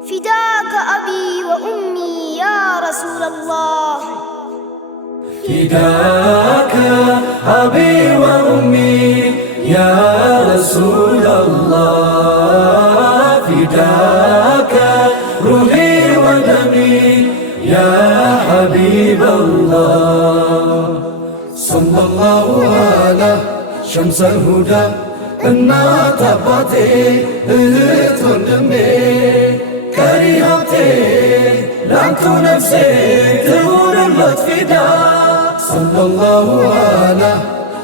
فداك أبي وأمي يا رسول الله. فداك أبي وأمي يا رسول الله. فداك روحي ودمي يا حبيب الله. صلى الله على شمس الهدى እናት አባቴ እህት ወንድሜ ቀሪ ሀብቴ ላንቱ ነፍሴ ትሁንለት ፊዳ። ሰለላሁ ዐላ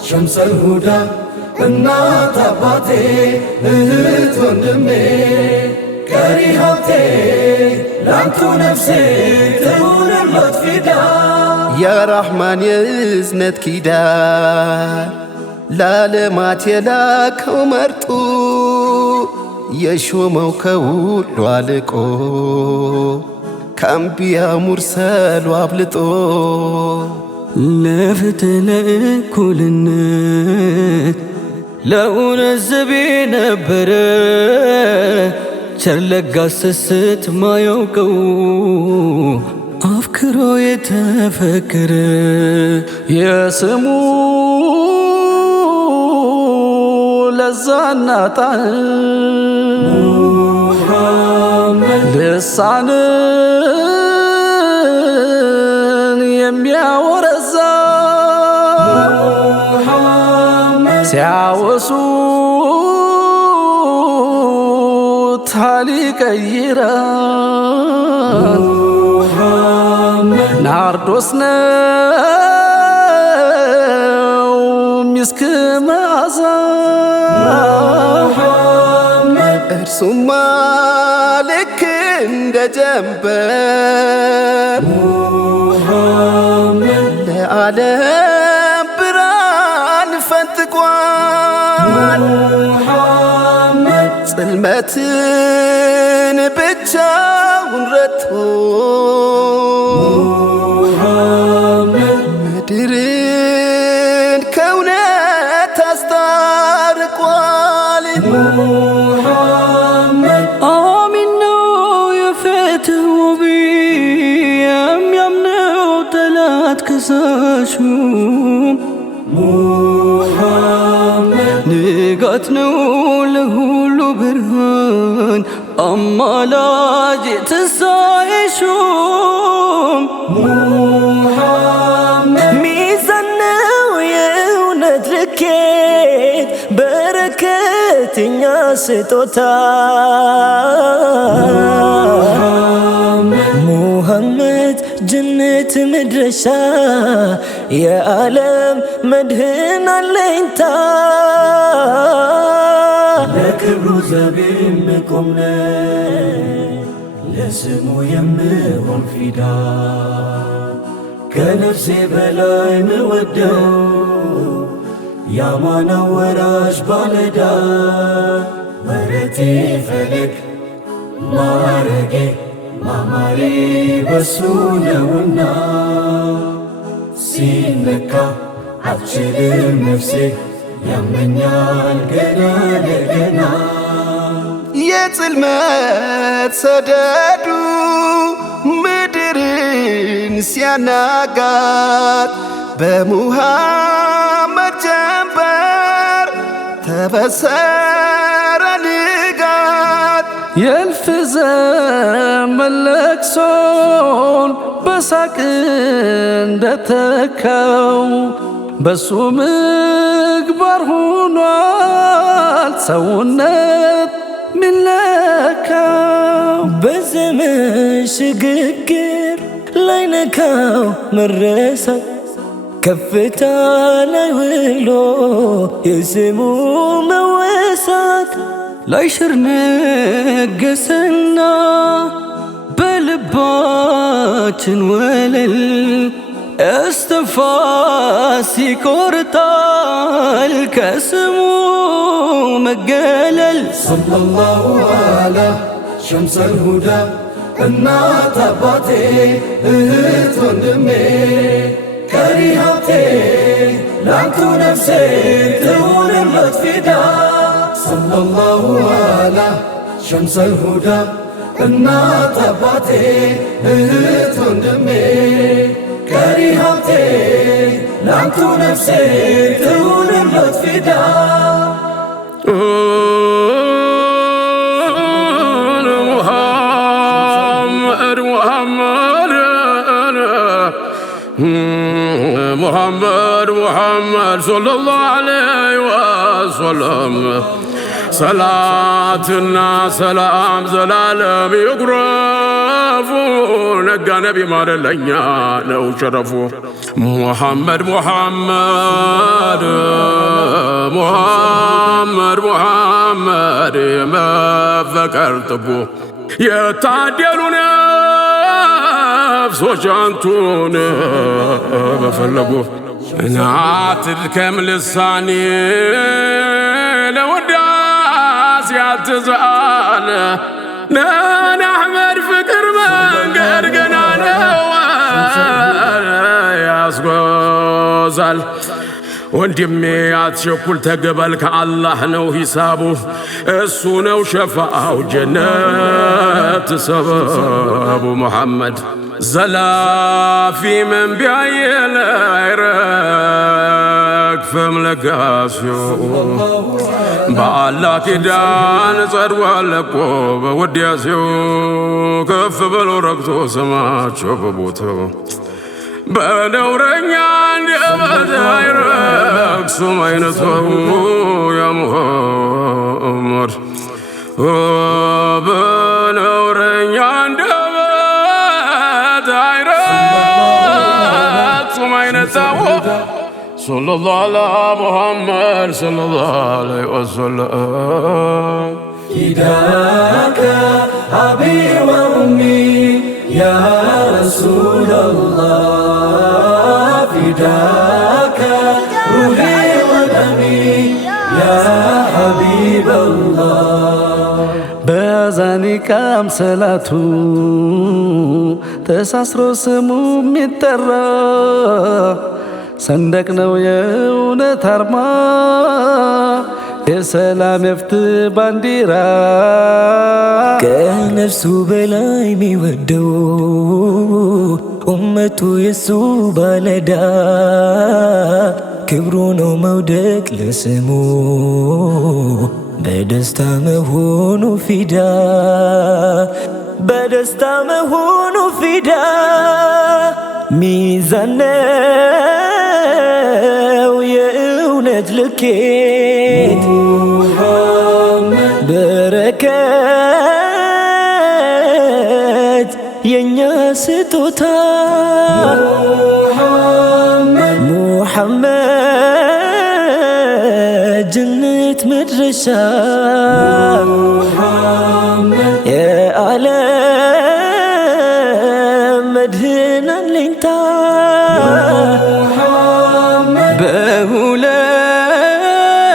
ሸምሰል ሁዳ እናት አባቴ እህት ወንድሜ ቀሪ ሀብቴ ላንቱ ነፍሴ ትሁንለት ፊዳ። የረሕማን የእዝነት ኪዳን ለዓለማት የላከው መርጦ የሾመው ከሁሉ አልቆ ከአንቢያ ሙርሰሉ አብልጦ ለፍትህ ለእኩልነት ለእውነት ዘብ ነበረ ቸር ለጋስ ስስት ማያውቀው አፍክሮ የተፈከረ የስሙ ለዛና ጣዕም ልሳንን የሚያወረዛ ሲያወሱት ሀል ይቀይራል። ናርዶስ ነው ሚስክ መዓዛ እርሱማ ልክ እንደ ጀንበር ለዓለም ብርሃን ፈንጥቋል። ጽልመትን ብቻውን ረትቶ ምድርን ከእውነት አስታርቋል። አሚን ነው የፍትህ ውቢ የሚያምነው ጠላት ከሳሹም ንጋት ነው ለሁሉ ብርሃን አማላጅ ትንሣኤ ሹም ሚዛን ነው የእውነት ልኬት በረከተኛ ስጦታ ሙሐመድ ጀነት መድረሻ የዓለም መድህን አለኝታ ለክብሩ ዘብ የምቆም ለስሙ የምሆን ፊዳ ከነፍሴ በላይ ምወደው ያማናው ወራሽ ባለዳ ወረቴ ፈለግ ማረጌ ማማሬ በሱ ነውና ሲነካ አልችልም ነፍሴ ያመኛል ገና ለገና። የጽልመት ሰደዱ ምድርን ሲያናጋት በሙሐመድ ጀንበር ተበሰረ ንጋት። የእልፍ ዘመን ለቅሶን በሳቅ እንደተካው በሱ ምግባር ሆኗል ሰውነት ሚለካው። በዘመን ሽግግር ላይ ነካው መረሳት ከፍታ ላይ ውሎ የስሙ መወሳት ላይሽር ነገሰና በልባችን ወለል እስትንፋስ ይቆርጣል ከስሙ መገለል። ሰለላሁ ዐላ ሸምሰል ሁዳ እናት አባቴ እህት ወንድሜ ቀሪ ሀብቴ ላንቱ ነፍሴ ትሁንለት ፊዳ። ሰለላሁ ዐላ ሸምሰል ሁዳ እናት አባቴ እህት ወንድሜ ቀሪ ሀብቴ ላንቱ ነፍሴ ትሁንሎት ፊዳ محمد صلى الله عليه وسلم صلاتنا سلام زلالم يقرفوا نقى نبي مار لنيا لو شرفوا محمد محمد محمد محمد ما فكرتبو يتعدلون نفسوش انتون بفلقوا نعاتلكم للثاني لوداس يعتزال نانا احمد فكر من قرقنا يا سقوزال وندمي عتشكل تقبل كالله نو حسابه السنة وشفاء وجنات سبب محمد زلا في من بعيل عراق فملقاسيو بالله كدان صدوا لكو بودياسيو كف بلو رقصو سماچو ببوتو بنورኛ አንደበት አይረክሱም አይነቱ يا محمد بنورኛ አንደበት አይረክሱም አይነቱ صلى الله على محمد صلى الله عليه وسلم فداك أبي وأمي يا رسول الله فداك روحي ودمي يا حبيب الله بأذاني كام صلاتو تساسرو سمو مترى صندق نو يونت هرما የሰላም የፍት ባንዲራ ከነፍሱ በላይ የሚወደው ኡመቱ የሱ ባለዳ ክብሩ ነው መውደቅ ለስሙ በደስታ መሆኑ ፊዳ በደስታ መሆኑ ፊዳ ሚዛን ነው የእውነት ልኬት በረከት የኛ ስጦታ ሙሐመድ ጀነት መድረሻ የዓለም መድህን አለኝታ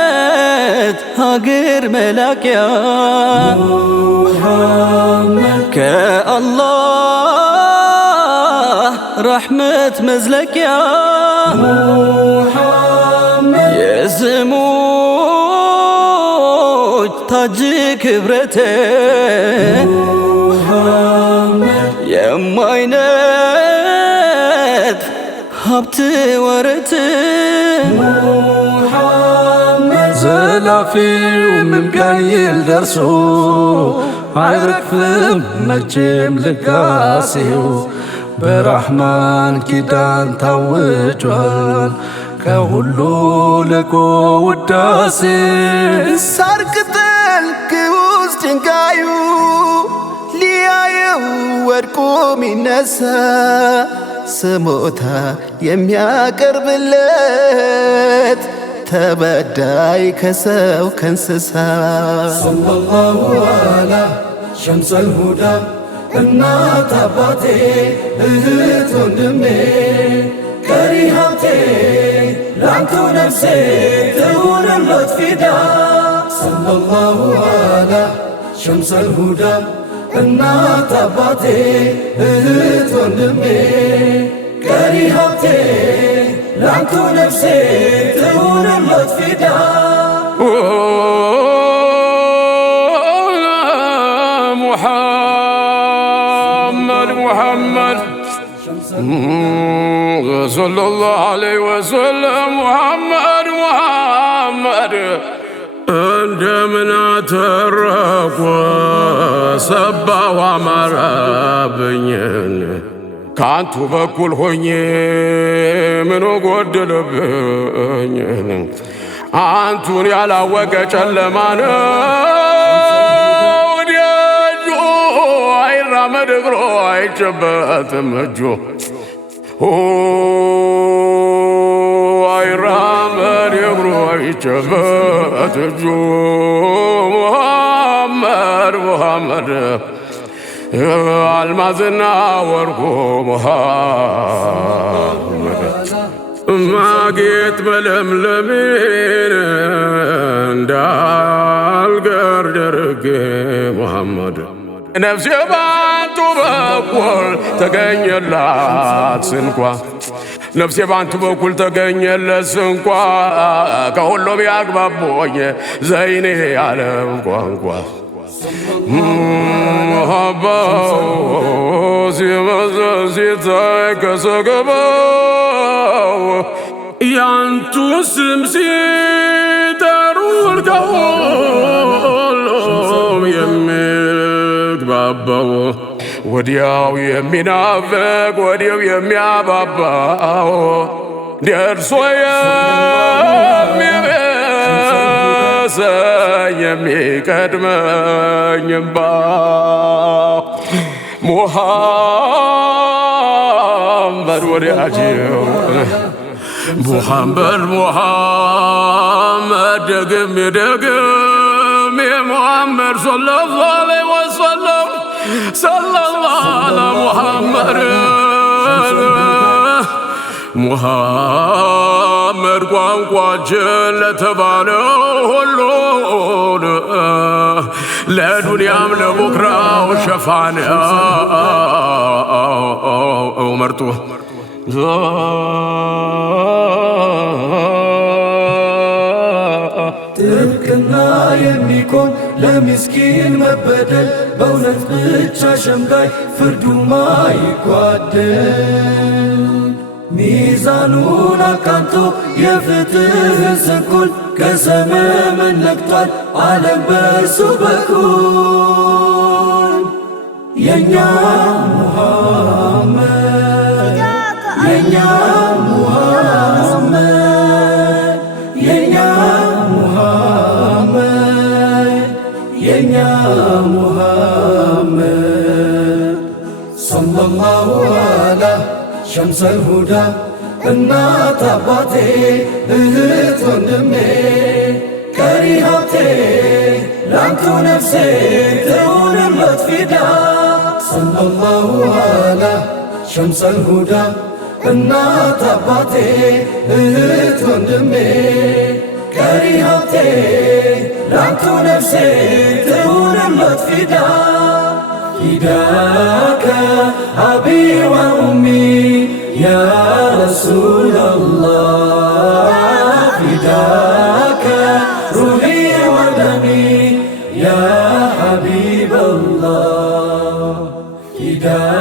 በሁለት ሀገር መላኪያ ከአላህ ረሕመት መዝለቂያ የስሞች ታጅ ክብረት የማይነት ሀብት ወረት ዘላፊው ምንቀይል ደርሶ አይረግፍም መቼም ልጋሴው በራህማን ኪዳን ታውጇል ከሁሉ ልቆ ውዳሴ ሳር ቅጠል ግዑዝ ድንጋዩ ሊያየው ወድቆ ሚነሳ ስሞታ የሚያቀርብለት ተበዳይ ከሰው ከእንስሳ ሰለላሁ ዐላ ሸምሰል ሁዳ እናት አባቴ እህት ወንድሜ ቀሪ ሀብቴ ላንቱ ነፍሴ ትሁንሎት ፊዳ ሰለላሁ ዐላ ሸምሰል ሁዳ እናት አባቴ እህት ወንድሜ ቀሪ ሀብቴ ላንቱ ነፍሴ ትሁንሎት ፊዳ محمد صلى الله عليه وسلم محمد عندما ترك وسبى ومرابين كانت بكل هني من قدل بين أنتوني على وجه لمانا مدقرو عجبت مجو اي رامر يقرو عجبت جو محمد المازنا ورقو محمد ما جيت ململمين دال قردرك محمد نفسي بانتو بقول تغني اللات سنقوا نفسي بانتو بقول تغني اللات سنقوا كهولو بياقبابوني زيني على قوانقوا محبا سيمزي تايك سقبا يانتو سمسي دارو الكهولو يمي ባባው ወዲያው የሚናፍቅ ወዲያው የሚያባባው ደርሶ የሚበሰኝ የሚቀድመኝ እምባ ሙሐመድ ወዳጄው ሙሐመድ ደግሜ محمد صلى الله عليه وسلم صلى الله على محمد قوانقوا جلة بالهلون لدنيا من بكرة وشفاني ومرتوه ጥብቅና የሚቆም ለምስኪን መበደል በእውነት ብቻ ሸምጋይ ፍርዱ ማይጓደል ሚዛኑን አቃንቶ የፍትህን ሰንኮል ከሰመመን ነቅቷል ዓለም በእርሱ በኩል የኛ ሙሐመድ የኛ ሙሐመድ የኛ يا محمد صلى الله على شمس الهدى እናት አባቴ እህት ወንድሜ ቀሪ ሀብቴ ላንቱ ነፍሴ ትሁንለት ፊዳ ሰለላሁ ዐላ ሸምሰል ሁዳ እናት አባቴ እህት ወንድሜ ቀሪ ሀብቴ ላንቱ ነፍሴ ትሁንለት ፊዳ فداك أبي وأمي يا رسول الله فداك روحي ودمي يا حبيب الله فداك